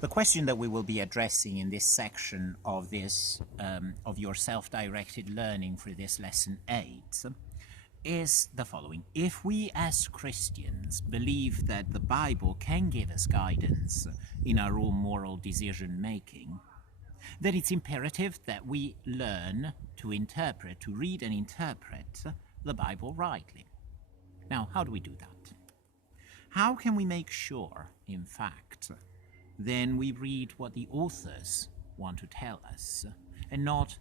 The question that we will be addressing in this section of of your self-directed learning for this lesson 8 is the following. If we as Christians believe that the Bible can give us guidance in our own moral decision making, then it's imperative that we learn to interpret, to read and interpret the Bible rightly. Now, how do we do that? How can we make sure, in fact, then we read what the authors want to tell us and not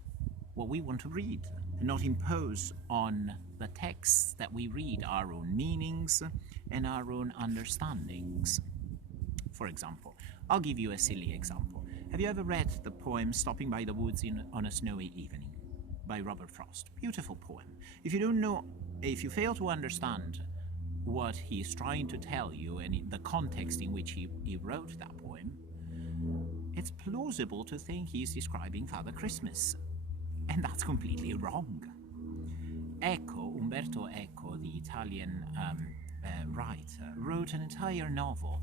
what we want to read, and not impose on the texts that we read our own meanings and our own understandings? For example, I'll give you a silly example. Have you ever read the poem Stopping by the Woods on a Snowy Evening by Robert Frost? Beautiful poem. If you fail to understand what he's trying to tell you and the context in which he wrote that poem, it's plausible to think he's describing Father Christmas. And that's completely wrong. Umberto Eco, the Italian writer, wrote an entire novel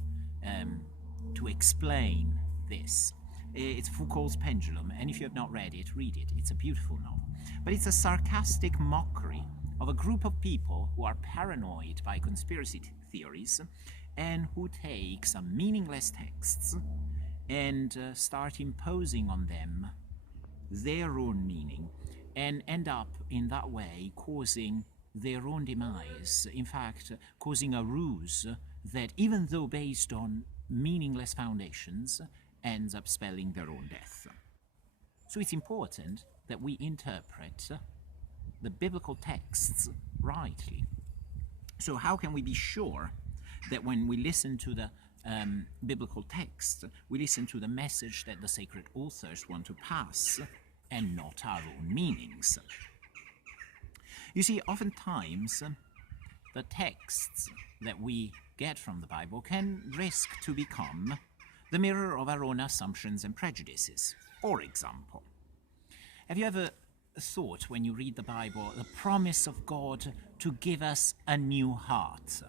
to explain this. It's Foucault's Pendulum, and if you have not read it, read it. It's a beautiful novel. But it's a sarcastic mockery of a group of people who are paranoid by conspiracy theories and who take some meaningless texts and start imposing on them their own meaning and end up in that way causing their own demise, in fact causing a ruse that, even though based on meaningless foundations, ends up spelling their own death. So it's important that we interpret the biblical texts rightly. So how can we be sure that when we listen to the biblical text, we listen to the message that the sacred authors want to pass and not our own meanings? You see, oftentimes the texts that we get from the Bible can risk to become the mirror of our own assumptions and prejudices. For example, have you ever thought, when you read the Bible, the promise of God to give us a new heart?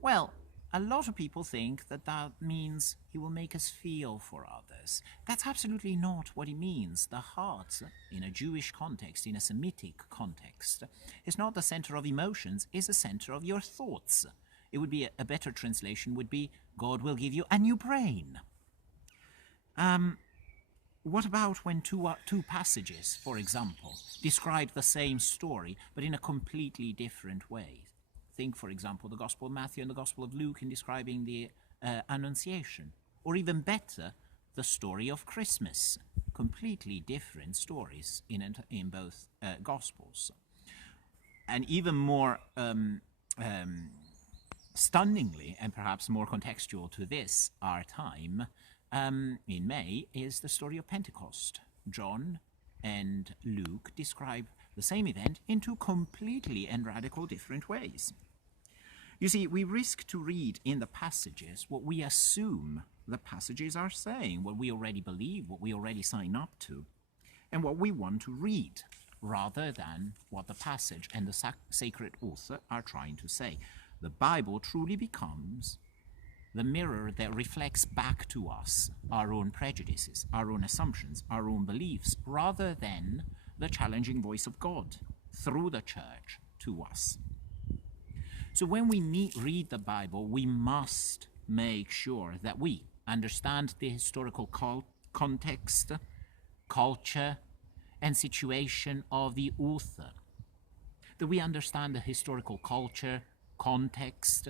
Well, a lot of people think that that means he will make us feel for others. That's absolutely not what it means. The heart, in a Jewish context, in a Semitic context, is not the center of emotions, it's the center of your thoughts. It would be a better translation would be, God will give you a new brain. What about when two passages, for example, describe the same story, but in a completely different way? Think, for example, the Gospel of Matthew and the Gospel of Luke in describing the Annunciation. Or even better, the story of Christmas. Completely different stories in both Gospels. And even more stunningly, and perhaps more contextual to this, our time, in May, is the story of Pentecost. John and Luke describe the same event in two completely and radical different ways. You see, we risk to read in the passages what we assume the passages are saying, what we already believe, what we already sign up to, and what we want to read, rather than what the passage and the sacred author are trying to say. The Bible truly becomes the mirror that reflects back to us our own prejudices, our own assumptions, our own beliefs, rather than the challenging voice of God through the church to us. So when we read the Bible, we must make sure that we understand the historical context, culture, and situation of the author, that we understand the historical culture, context,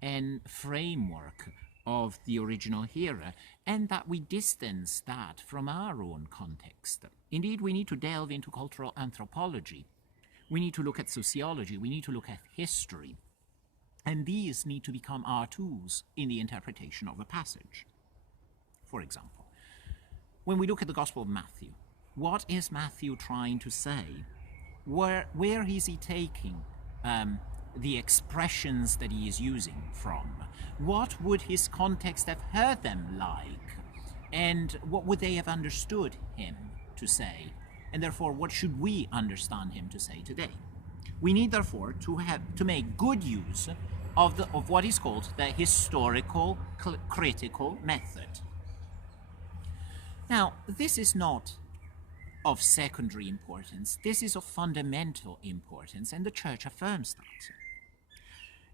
and framework of the original era, and that we distance that from our own context. Indeed, we need to delve into cultural anthropology. We need to look at sociology. We need to look at history. And these need to become our tools in the interpretation of a passage. For example, when we look at the Gospel of Matthew, what is Matthew trying to say? Where is he taking the expressions that he is using from? What would his context have heard them like? And what would they have understood him to say? And therefore, what should we understand him to say today? We need, therefore, to make good use of what is called the historical critical method. Now, this is not of secondary importance. This is of fundamental importance, and the Church affirms that.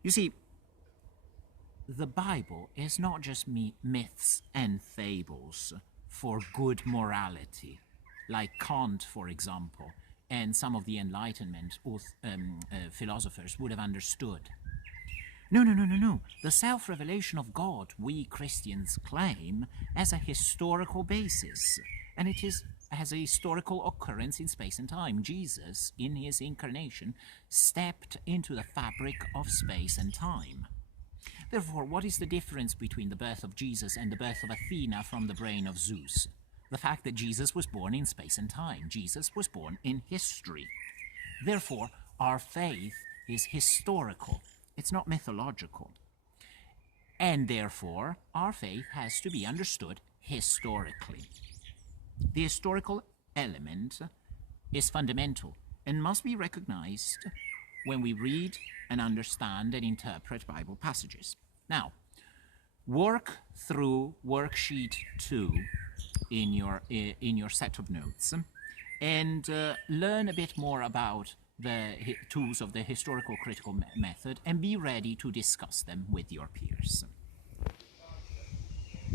You see, the Bible is not just myths and fables for good morality, like Kant, for example, and some of the Enlightenment philosophers would have understood. No. The self-revelation of God, we Christians claim, has a historical basis, and it has a historical occurrence in space and time. Jesus, in his incarnation, stepped into the fabric of space and time. Therefore, what is the difference between the birth of Jesus and the birth of Athena from the brain of Zeus? The fact that Jesus was born in space and time. Jesus was born in history. Therefore, our faith is historical. It's not mythological. And therefore, our faith has to be understood historically. The historical element is fundamental and must be recognized when we read and understand and interpret Bible passages. Now, work through worksheet 2 in your set of notes and learn a bit more about the tools of the historical critical method and be ready to discuss them with your peers.